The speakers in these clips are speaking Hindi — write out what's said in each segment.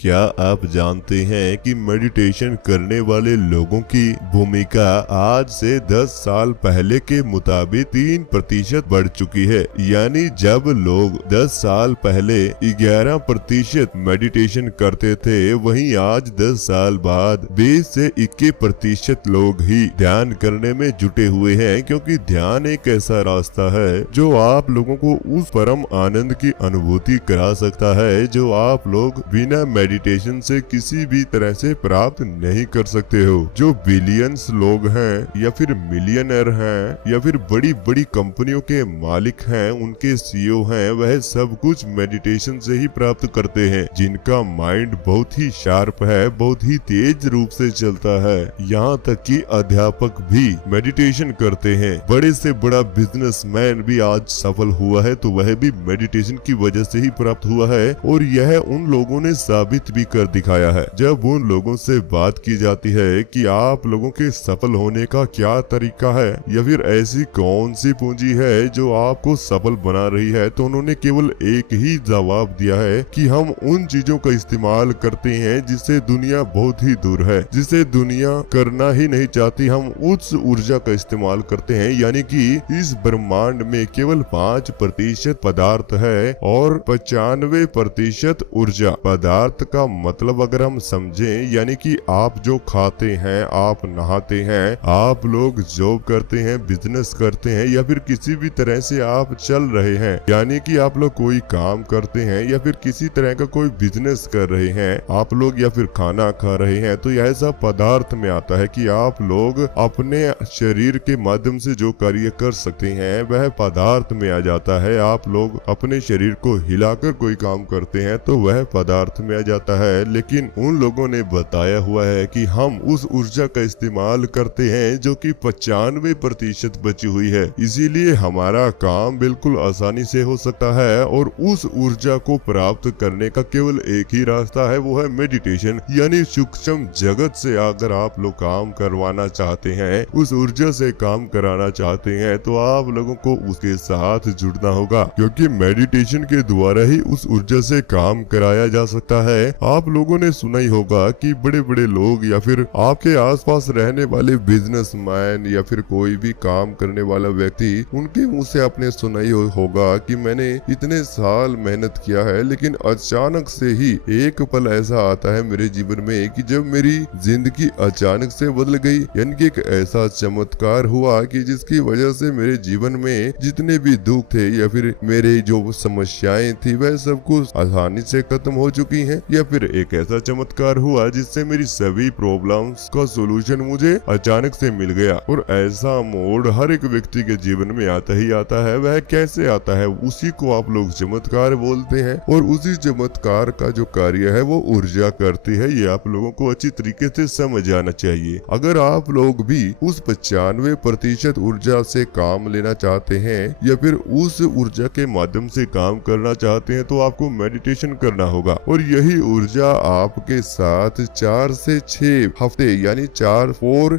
क्या आप जानते हैं कि मेडिटेशन करने वाले लोगों की भूमिका आज से 10 साल पहले के मुताबिक 3% बढ़ चुकी है। यानी जब लोग 10 साल पहले 11% मेडिटेशन करते थे, वहीं आज 10 साल बाद 20 से 21% लोग ही ध्यान करने में जुटे हुए हैं, क्योंकि ध्यान एक ऐसा रास्ता है जो आप लोगों को उस परम आनंद की अनुभूति करा सकता है जो आप लोग बिना मेडिटेशन से किसी भी तरह से प्राप्त नहीं कर सकते हो। जो बिलियंस लोग हैं या फिर मिलियनर हैं या फिर बड़ी बड़ी कंपनियों के मालिक हैं, उनके सीईओ हैं, वह सब कुछ मेडिटेशन से ही प्राप्त करते हैं। जिनका माइंड बहुत ही शार्प है, बहुत ही तेज रूप से चलता है। यहाँ तक कि अध्यापक भी मेडिटेशन करते हैं। बड़े से बड़ा बिजनेसमैन भी आज सफल हुआ है तो वह भी मेडिटेशन की वजह से ही प्राप्त हुआ है, और यह उन लोगों ने साबित भी कर दिखाया है। जब उन लोगों से बात की जाती है कि आप लोगों के सफल होने का क्या तरीका है या फिर ऐसी कौन सी पूंजी है जो आपको सफल बना रही है, तो उन्होंने केवल एक ही जवाब दिया है कि हम उन चीजों का इस्तेमाल करते हैं जिससे दुनिया बहुत ही दूर है, जिसे दुनिया करना ही नहीं चाहती। हम उस ऊर्जा का इस्तेमाल करते हैं, यानी कि इस ब्रह्मांड में केवल 5% पदार्थ है और 95% ऊर्जा। पदार्थ का मतलब अगर हम समझें, यानी कि आप जो खाते हैं, आप नहाते हैं, आप लोग जॉब करते हैं, बिजनेस करते हैं या फिर किसी भी तरह से आप चल रहे हैं, यानी कि आप लोग कोई काम करते हैं या फिर किसी तरह का कोई बिजनेस कर रहे हैं, आप लोग या फिर खाना खा रहे हैं, तो यह सब पदार्थ में आता है कि आप लोग अपने शरीर के माध्यम से जो कार्य कर सकते हैं वह पदार्थ में आ जाता है। आप लोग अपने शरीर को हिलाकर कोई काम करते हैं तो वह पदार्थ में आ जाता है। लेकिन उन लोगों ने बताया हुआ है कि हम उस ऊर्जा का इस्तेमाल करते हैं जो कि 95% बची हुई है, इसीलिए हमारा काम बिल्कुल आसानी से हो सकता है। और उस ऊर्जा को प्राप्त करने का केवल एक ही रास्ता है, वो है मेडिटेशन। यानी सूक्ष्म जगत से अगर आप लोग काम करवाना चाहते हैं, उस ऊर्जा से काम कराना चाहते हैं, तो आप लोगों को उसके साथ जुड़ना होगा, क्योंकि मेडिटेशन के द्वारा ही उस ऊर्जा से काम कराया जा सकता है। आप लोगों ने सुना ही होगा कि बड़े बड़े लोग या फिर आपके आसपास रहने वाले बिजनेसमैन या फिर कोई भी काम करने वाला व्यक्ति, उनके मुंह से आपने सुना ही होगा कि मैंने इतने साल मेहनत किया है, लेकिन अचानक से ही एक पल ऐसा आता है मेरे जीवन में कि जब मेरी जिंदगी अचानक से बदल गई। यानी कि एक ऐसा चमत्कार हुआ कि जिसकी वजह से मेरे जीवन में जितने भी दुख थे या फिर मेरे जो समस्याएं थी वह सब कुछ आसानी से खत्म हो चुकी हैं। या फिर एक ऐसा चमत्कार हुआ जिससे मेरी सभी प्रॉब्लम्स का सोल्यूशन मुझे अचानक से मिल गया। और ऐसा मोड़ हर एक व्यक्ति के जीवन में आता ही आता है। वह कैसे आता है, उसी को आप लोग चमत्कार बोलते हैं, और उसी चमत्कार का जो कार्य है वो ऊर्जा करती है। ये आप लोगों को अच्छी तरीके से समझ आना चाहिए। अगर आप लोग भी उस 95% ऊर्जा से काम लेना चाहते हैं या फिर उस ऊर्जा के माध्यम से काम करना चाहते हैं, तो आपको मेडिटेशन करना होगा। और यही ऊर्जा आपके साथ 4 से 6 हफ्ते यानी 4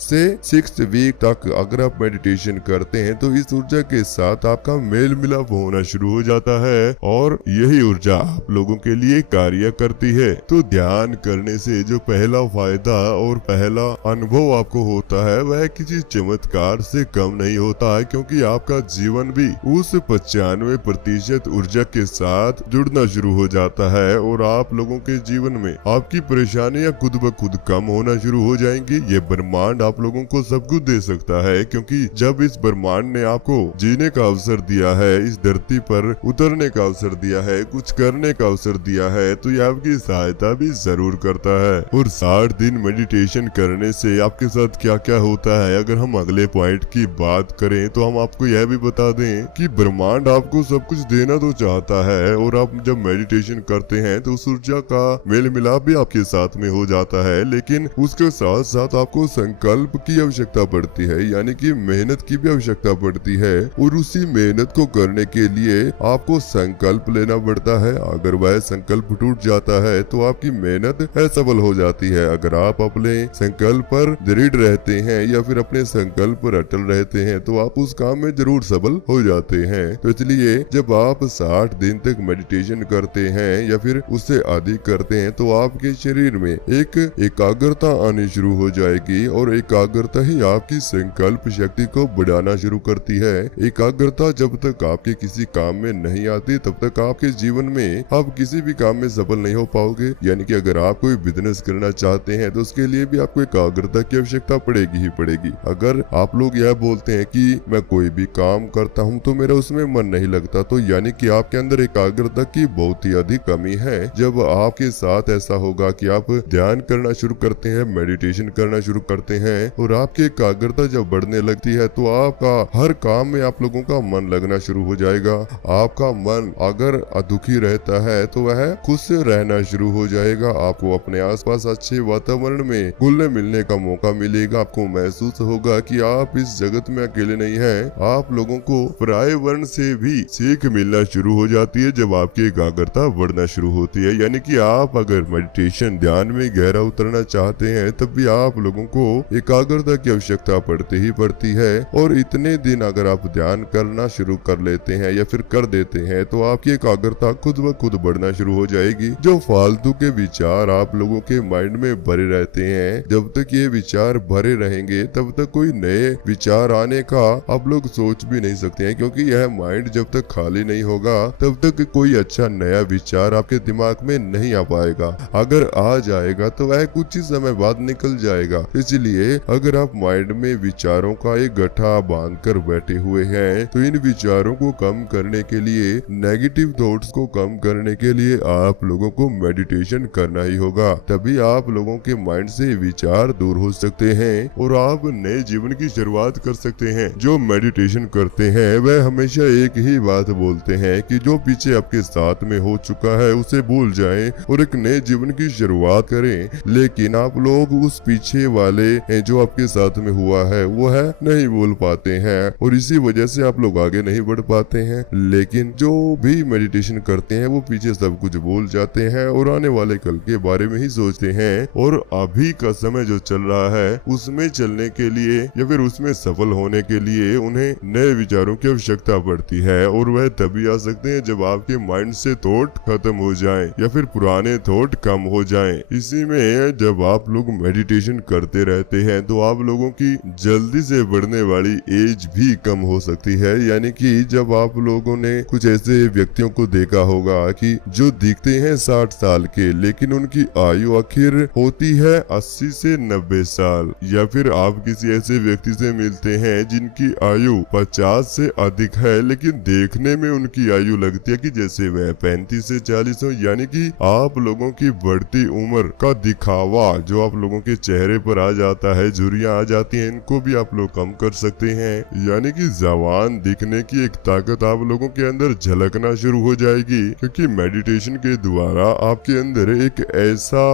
से 6 वीक तक अगर आप मेडिटेशन करते हैं, तो इस ऊर्जा के साथ आपका मेल मिलाप होना शुरू हो जाता है और यही ऊर्जा आप लोगों के लिए कार्य करती है। तो ध्यान करने से जो पहला फायदा और पहला अनुभव आपको होता है वह किसी चमत्कार से कम नहीं होता है, क्योंकि आपका जीवन भी उस 95% ऊर्जा के साथ जुड़ना शुरू हो जाता है और आप लोगों के जीवन में आपकी परेशानियां खुद ब खुद कम होना शुरू हो जाएंगी। ये ब्रह्मांड आप लोगों को सब कुछ दे सकता है, क्योंकि जब इस ब्रह्मांड ने आपको जीने का अवसर दिया है, इस धरती पर उतरने का अवसर दिया है, कुछ करने का अवसर दिया है, तो ये आपकी सहायता भी जरूर करता है। और 60 दिन मेडिटेशन करने से आपके साथ क्या क्या होता है, अगर हम अगले पॉइंट की बात करें तो हम आपको यह भी बता दें कि ब्रह्मांड आपको सब कुछ देना तो चाहता है, और आप जब मेडिटेशन करते हैं तो उस ऊर्जा का मेल मिलाप भी आपके साथ में हो जाता है। लेकिन उसके साथ साथ आपको संकल्प की आवश्यकता पड़ती है, यानी कि मेहनत की भी आवश्यकता पड़ती है, और उसी मेहनत को करने के लिए आपको संकल्प लेना पड़ता है। अगर वह संकल्प टूट जाता है तो आपकी मेहनत असफल हो जाती है। अगर आप अपने संकल्प पर दृढ़ रहते हैं या फिर अपने संकल्प पर अटल रहते हैं तो आप उस काम में जरूर सफल हो जाते हैं। तो इसलिए जब आप 60 दिन तक मेडिटेशन करते हैं या फिर उससे अधिक करते हैं तो आपके शरीर में एक एकाग्रता आनी शुरू हो जाएगी और एकाग्रता ही आपकी संकल्प शक्ति को बढ़ाना शुरू करती है। एकाग्रता जब तक आपके किसी काम में नहीं आती तब तक आपके जीवन में आप किसी भी काम में सफल नहीं हो पाओगे। यानी कि अगर आप कोई बिजनेस करना चाहते हैं तो उसके लिए भी आपको एकाग्रता की आवश्यकता पड़ेगी ही पड़ेगी। अगर आप लोग यह बोलते हैं कि मैं कोई भी काम करता हूं तो मेरा उसमें मन नहीं लगता, तो यानी कि आपके अंदर एकाग्रता की बहुत ही अधिक कमी है। जब आपके साथ ऐसा होगा कि आप ध्यान करना शुरू करते हैं, मेडिटेशन करना शुरू करते हैं और आपकी एकाग्रता जब बढ़ने लगती है तो आपका हर काम में आप लोगों का मन लगना शुरू हो जाएगा। आपका मन अगर दुखी रहता है तो वह खुश रहना शुरू हो जाएगा। आपको अपने आसपास अच्छे वातावरण में घुलने मिलने का मौका मिलेगा। आपको महसूस होगा कि आप इस जगत में अकेले नहीं हैं। आप लोगों को पराये वर्ण से भी सीख मिलना शुरू हो जाती है जब आपकी एकाग्रता बढ़ना शुरू होती है। यानी कि आप अगर मेडिटेशन ध्यान में गहरा उतरना चाहते हैं तब भी आप लोगों को एकाग्रता की आवश्यकता पड़ती है। और इतने दिन अगर आप ध्यान करना शुरू कर लेते हैं या फिर कर देते हैं तो आपकी एकाग्रता खुद ब खुद बढ़ना शुरू हो जाएगी। जो फालतू के विचार आप लोगों के माइंड में भरे रहते हैं, जब तक ये विचार भरे रहेंगे तब तक कोई नए विचार आने का आप लोग सोच भी नहीं सकते हैं, क्योंकि यह माइंड जब तक खाली नहीं होगा तब तक कोई अच्छा नया विचार आपके दिमाग में नहीं आ पाएगा। अगर आ जाएगा तो वह कुछ ही समय बाद निकल जाएगा। इसलिए अगर आप माइंड में विचारों का एक गड्ढा बांध कर बैठे हुए हैं तो इन विचारों को कम करने के लिए, नेगेटिव थॉट्स को कम करने के लिए आप लोगों को मेडिटेशन करना ही होगा। तभी आप लोगों के माइंड से विचार दूर हो सकते हैं और आप नए जीवन की शुरुआत कर सकते हैं। जो मेडिटेशन करते हैं वह हमेशा एक ही बात बोलते हैं कि जो पीछे आपके साथ में हो चुका है उसे भूल जाएं और एक नए जीवन की शुरुआत करें। लेकिन आप लोग उस पीछे वाले जो आपके साथ में हुआ है वो है नहीं भूल पाते हैं और इसी वजह से आप लोग आगे नहीं बढ़ पाते हैं। लेकिन जो भी मेडिटेशन करते हैं वो पीछे सब कुछ भूल जाते हैं और आने वाले कल के बारे में ही सोचते हैं और अभी का समय जो चल रहा है उसमें चलने के लिए या फिर उसमें सफल होने के लिए उन्हें नए विचारों की आवश्यकता पड़ती है। और वह तभी आ सकते हैं जब आपके माइंड से थॉट खत्म हो जाएं या फिर पुराने थॉट कम हो जाएं। इसी में जब आप लोग मेडिटेशन करते रहते हैं तो आप लोगों की जल्दी से बढ़ने वाली एज भी कम हो सकती है। यानी कि जब आप लोगों ने कुछ ऐसे व्यक्तियों को देखा होगा कि जो दिखते हैं 60 साल के लेकिन उनकी आयु आखिर होती है 80 से 90 साल, या फिर आप किसी ऐसे व्यक्ति से मिलते हैं जिनकी आयु 50 से अधिक है लेकिन देखने में उनकी आयु लगती है कि जैसे वह 35 से 40 हो। यानी कि आप लोगों की बढ़ती उम्र का दिखावा जो आप लोगों के चेहरे पर आ जाता है, झुर्रियां आ जाती हैं, इनको भी आप लोग कम कर सकते हैं। यानी कि जवान दिखने की एक ताकत आप लोगों के अंदर झलकना शुरू हो जाएगी, क्योंकि मेडिटेशन के द्वारा आपके अंदर एक ऐसा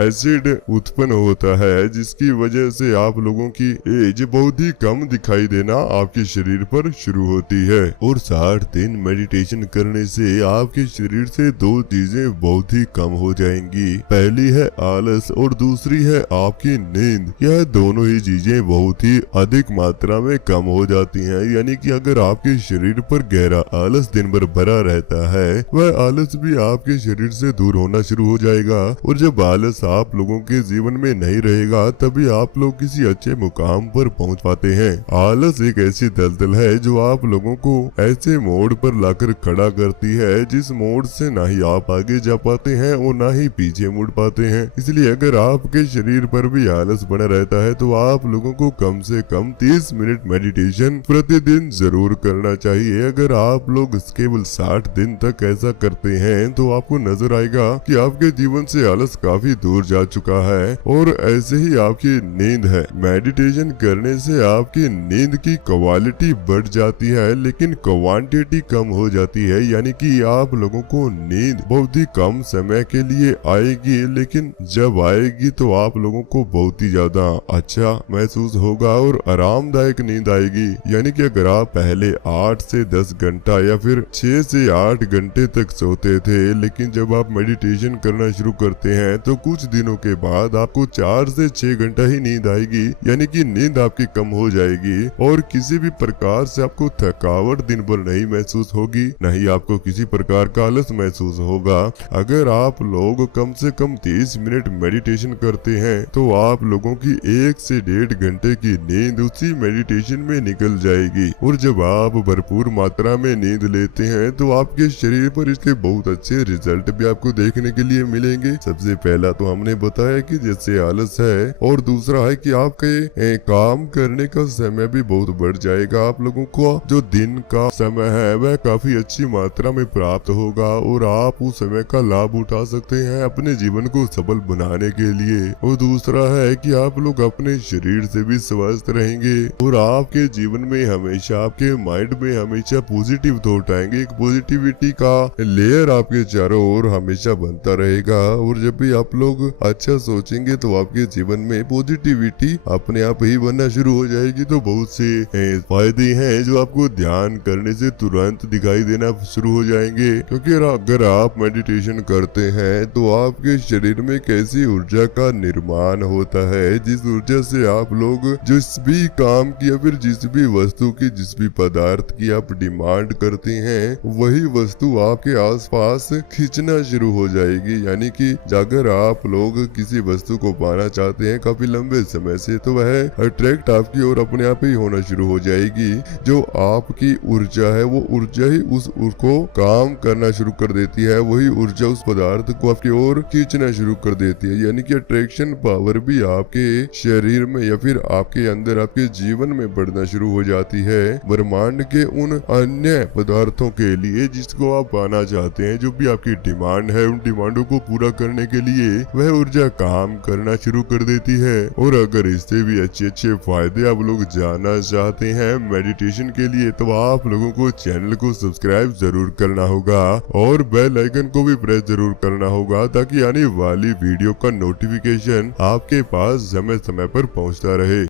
एसिड उत्पन्न होता है जिसकी वजह से आप लोगों की एज बहुत ही कम दिखाई देना आपके शरीर पर शुरू होती है। और 60 दिन मेडिटेशन करने से आपके शरीर से दो चीजें बहुत ही कम हो जाएंगी। पहली है आलस और दूसरी है आपकी नींद। यह दोनों ही चीजें बहुत ही अधिक मात्रा में कम हो जाती हैं। यानी कि अगर आपके शरीर पर गहरा आलस दिन भर भरा रहता है वह आलस भी आपके शरीर से दूर होना शुरू हो जाएगा। और जब आलस आप लोगों के जीवन में नहीं रहेगा तभी आप लोग किसी अच्छे मुकाम पर पहुंच पाते हैं। आलस एक ऐसी दलदल है जो आप लोगों को ऐसे मोड़ पर लाकर खड़ा करती है जिस मोड़ से ना ही आप आगे जा पाते हैं और ना ही पीछे मुड़ पाते हैं। इसलिए अगर आपके शरीर पर भी आलस बना रहता है तो आप लोगों को कम से कम 30 मिनट मेडिटेशन प्रतिदिन जरूर करना चाहिए। अगर आप लोग केवल 60 दिन तक ऐसा करते हैं तो आपको नजर आएगा कि आपके जीवन से आलस काफी दूर जा चुका है। और ऐसे ही आपकी नींद है, मेडिटेशन करने से आपकी नींद की क्वालिटी बढ़ जाती है लेकिन क्वांटिटी कम हो जाती है। यानी कि आप लोगों को नींद बहुत ही कम समय के लिए आएगी, लेकिन जब आएगी तो आप लोगों को बहुत ही ज्यादा अच्छा महसूस होगा और आरामदायक नींद आएगी। यानी कि अगर आप पहले 8 से 10 घंटा या फिर 6 से 8 घंटे तक सोते थे, लेकिन जब आप मेडिटेशन करना शुरू करते हैं तो कुछ दिनों के बाद आपको 4 से 6 घंटा ही नींद आएगी। यानी कि नींद आपकी कम हो जाएगी और किसी भी प्रकार से आपको थकावट दिन भर नहीं महसूस होगी, नहीं आपको किसी प्रकार का आलस महसूस होगा। अगर अगर आप लोग कम से कम 30 मिनट मेडिटेशन करते हैं तो आप लोगों की 1 से 1.5 घंटे की नींद उसी मेडिटेशन में निकल जाएगी। और जब आप भरपूर मात्रा में नींद लेते हैं तो आपके शरीर पर इसके बहुत अच्छे रिजल्ट भी आपको देखने के लिए मिलेंगे। सबसे पहला तो हमने बताया कि जैसे आलस है, और दूसरा है कि आपके काम करने का समय भी बहुत बढ़ जाएगा। आप लोगों को जो दिन का समय है वह काफी अच्छी मात्रा में प्राप्त होगा और आप उस समय का लाभ उठा सकते हैं अपने जीवन को सफल बनाने के लिए। और दूसरा है कि आप लोग अपने शरीर से भी स्वस्थ रहेंगे और आपके जीवन में हमेशा, आपके माइंड में हमेशा पॉजिटिव थॉट आएंगे। एक पॉजिटिविटी का लेयर आपके चारों ओर हमेशा बनता रहेगा। और जब भी आप लोग अच्छा सोचेंगे तो आपके जीवन में पॉजिटिविटी अपने आप ही बनना शुरू हो जाएगी। तो बहुत से फायदे हैं जो आपको ध्यान करने से तुरंत दिखाई देना शुरू हो जाएंगे। क्योंकि अगर आप मेडिटेशन करते हैं तो आपके शरीर में कैसी ऊर्जा का निर्माण होता है, जिस ऊर्जा से आप लोग जिस भी काम की या फिर जिस भी वस्तु की, जिस भी पदार्थ की आप डिमांड करते हैं, वही वस्तु आपके आसपास खींचना शुरू हो जाएगी। यानी कि अगर आप लोग किसी वस्तु को पाना चाहते हैं काफी लंबे समय से, तो वह अट्रैक्ट आपकी ओर अपने आप ही होना शुरू हो जाएगी। जो आपकी ऊर्जा है वो ऊर्जा ही उसको काम करना शुरू कर देती है, वही ऊर्जा उस पदार्थ को आपकी ओर खींचना शुरू कर देती है। यानी कि अट्रैक्शन पावर भी आपके शरीर में या फिर आपके अंदर, आपके जीवन में बढ़ना शुरू हो जाती है। ब्रह्मांड के उन अन्य पदार्थों के लिए जिसको आप पाना चाहते हैं, जो भी आपकी डिमांड है, उन डिमांडों को पूरा करने के लिए वह ऊर्जा काम करना शुरू कर देती है। और अगर इससे भी अच्छे फायदे आप लोग जानना चाहते हैं मेडिटेशन के लिए, तो आप लोगों को चैनल को सब्सक्राइब जरूर करना होगा और बेल आइकन को भी प्रेस जरूर करना होगा, ताकि आने वाली वीडियो का नोटिफिकेशन आपके पास समय समय पर पहुंचता रहे।